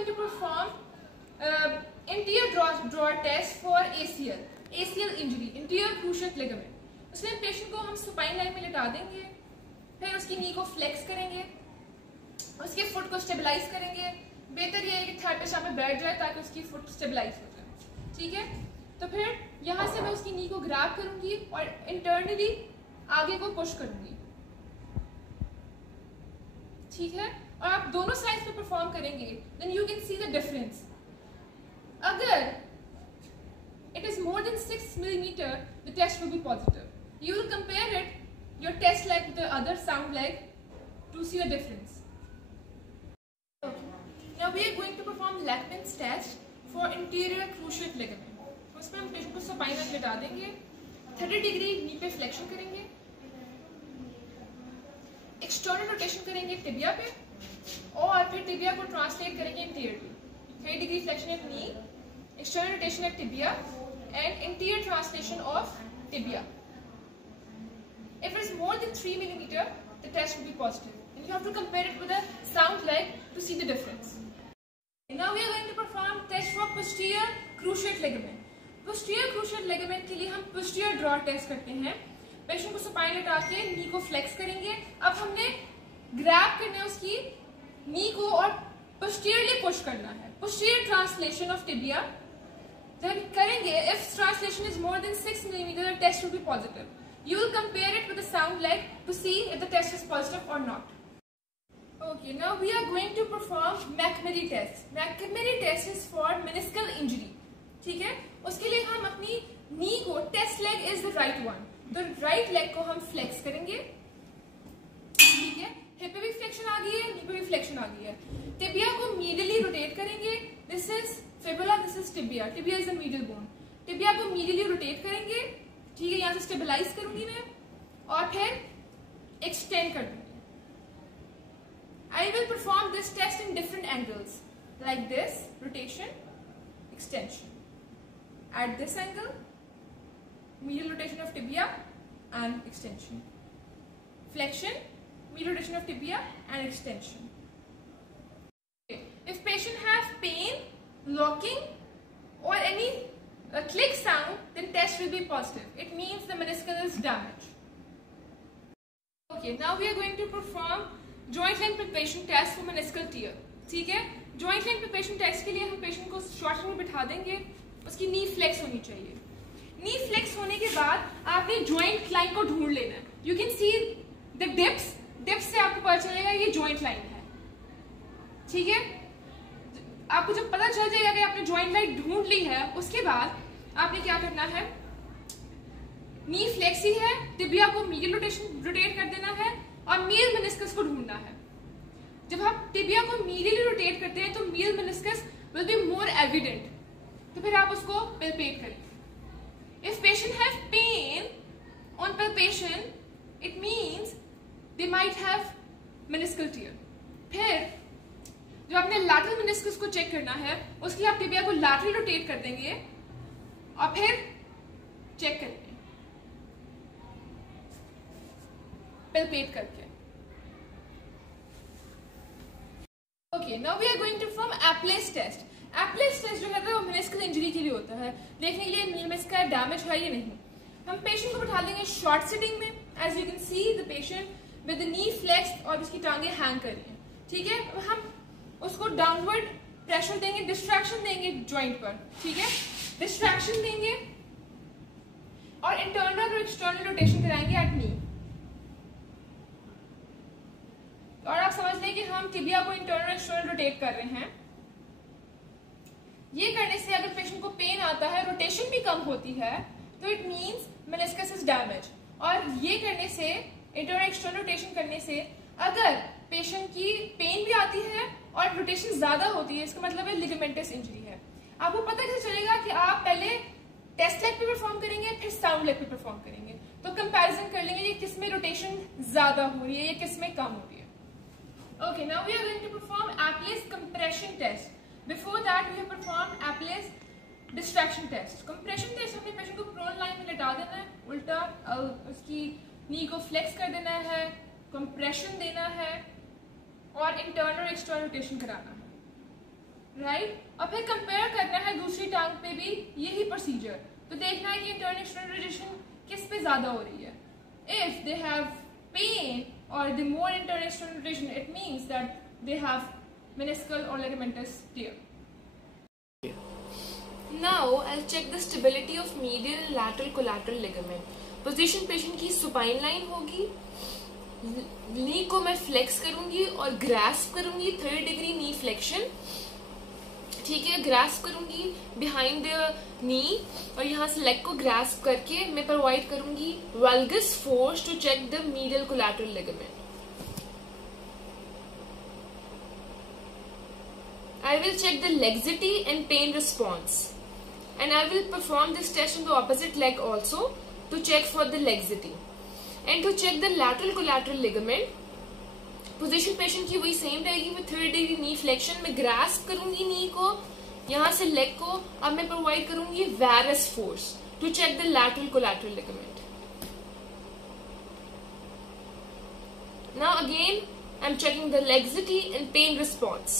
going to perform anterior drawer test for ACL injury, anterior cruciate ligament. उसमें patient को हम supine line में लिटा देंगे, फिर उसकी नी को फ्लेक्स करेंगे, उसके फुट को स्टेबलाइज करेंगे. बेहतर ये है कि थेरेपिस्ट यहाँ पे बैठ जाए ताकि उसकी फुट स्टेबलाइज हो जाए. ठीक है, तो फिर यहाँ से मैं उसकी नी को ग्रैब करूंगी और इंटरनली आगे को पुश करूंगी. ठीक है, और आप दोनों साइड्स पे परफॉर्म करेंगे, then you can see the difference. अगर it is more than 6 millimeter, the test will be positive. You will compare it, your test leg with the other sound leg to see the difference. Okay. Now we are going to perform Lackman's test for anterior cruciate ligament. उसमें हम patient को supine में लिटा देंगे, 30 degree नी पे flexion करेंगे, external rotation करेंगे tibia पे, और फिर टिबिया को ट्रांसलेट करेंगे interiorly. 30 degree flexion at knee, external rotation at tibia and anterior translation of tibia. If it is more than 3 millimeter, the test will be positive. And you have to compare it with a sound leg to see the difference. Now we are going to perform test for posterior cruciate ligament. Posterior cruciate ligament के लिए हम posterior draw test करते हैं. Patient को supine लिटा के नी को flex करेंगे. अब हमने ग्रैब करने उसकी नी को और posteriorly पुश करना है. Posterior translation of tibia जब करेंगे, if translation is more than 6 millimeter, the test will be positive. You will compare it with the sound leg to see if the test is positive or not. Okay, now we are going to perform McMurray test. McMurray test is for meniscal injury. ठीक है, उसके लिए हम अपनी knee को, test leg is the right one, तो right leg को हम फ्लेक्स करेंगे. ठीक है, हिप पे भी फ्लेक्शन आ गई है, नी पे भी फ्लेक्शन आ गई है. टिबिया को मीडियली रोटेट करेंगे. This is fibula, this is tibia. Tibia is the medial bone. Tibia को मीडियली रोटेट करेंगे. ठीक है, यहाँ से स्टेबलाइज करूंगी मैं और फिर एक्सटेंड कर दूंगी. I will perform this test in different angles like this, rotation, extension. At this angle, medial rotation of tibia and extension. Flexion, medial rotation of tibia and extension. Okay. If patient have pain, locking or any click sound, then test will be positive. It means the meniscus is damaged. Okay, now we are going to perform joint length palpation test for meniscal tear. ठीक है, joint length palpation test के लिए हम patient को short में बिठा देंगे. उसकी नी फ्लेक्स होनी चाहिए. नी फ्लेक्स होने के बाद आपने जॉइंट लाइन को ढूंढ लेना है. You can see the dips से आपको पता चलेगा ये जॉइंट लाइन है. ठीक है, आपको जब पता चल जाएगा कि आपने जॉइंट लाइन ढूंढ ली है, उसके बाद आपने क्या करना है, नी फ्लेक्स ही है, टिबिया को मीडियल रोटेट कर देना है और मीडियल मेनिस्कस को ढूंढना है. जब आप टिबिया को मीडियली रोटेट करते हैं तो medial meniscus will be more evident, तो फिर आप उसको palpate करेंगे. If patient have pain on palpation, it means they might have meniscal tear. फिर जब आपने lateral meniscus को चेक करना है, उसके लिए आप टिबिया को lateral रोटेट कर देंगे और फिर चेक करेंगे palpate करके. Okay, now we are going to perform Appley's test. Appley's test जो है वो मेनिस्कल इंजरी के लिए होता है, देखने के लिए मेनिस्कस डैमेज है या नहीं. हम पेशेंट को बिठा देंगे शॉर्ट सिटिंग में. As you can see the patient with the knee flex और उसकी टांगे हैंग कर रही हैं. ठीक है, हम उसको डाउनवर्ड प्रेशर देंगे, डिस्ट्रैक्शन देंगे जॉइंट पर. ठीक है, डिस्ट्रैक्शन देंगे और इंटरनल और एक्सटर्नल रोटेशन कराएंगे एट नी. और आप समझ लें कि हम टिबिया को इंटरनल एक्सटर्नल रोटेट कर रहे हैं. ये करने से अगर पेशेंट को पेन आता है, रोटेशन भी कम होती है, तो it means meniscus is damage. और ये करने से, इंटरनल एक्सटर्नल रोटेशन करने से अगर पेशेंट की पेन भी आती है और रोटेशन ज्यादा होती है, इसका मतलब है लिगामेंटस इंजरी है. आपको पता कैसे चलेगा कि आप पहले टेस्ट लेग पे परफॉर्म करेंगे फिर साउंड लेग पे परफॉर्म करेंगे, तो कंपैरिजन कर लेंगे ये किस में रोटेशन ज्यादा हो रही है, ये किस में कम हो रही है. Okay, now we are going to perform Appley's compression test. Before that we have performed Appley's distraction test. Compression test हमने पेशेंट को प्रोन लाइन में लेटा देना है, उल्टा उसकी नी को फ्लेक्स कर देना है, कंप्रेशन देना है और इंटरनल और एक्सटर्नल रोटेशन कराना है. राइट। और फिर कंपेयर करना है दूसरी टांग पे भी यही प्रोसीजर, तो देखना है कि इंटरनल एक्सटर्नल रोटेशन किस पे ज्यादा हो रही है। इफ दे हैव पेन और the more internal external rotation, it means that they have meniscal or ligamentous tear. Now I'll check the stability of medial and lateral collateral ligament. Position patient की supine line होगी, नी को मैं flex करूंगी और grasp करूंगी, 3rd degree नी flexion, ठीक है, grasp करूंगी बिहाइंड द नी और यहाँ से लेग को ग्रास्प करके मैं प्रोवाइड करूंगी valgus force to check the medial collateral ligament. I will check the laxity and pain response, and I will perform this test on the opposite leg also to check for the laxity and to check the lateral collateral ligament. Position patient की वही same रहेगी, मैं 3rd degree नी flexion में grasp करूंगी नी को, यहां से leg को अब मैं प्रोवाइड करूंगी varus force to check the lateral collateral ligament. Now again I am checking the laxity and pain response.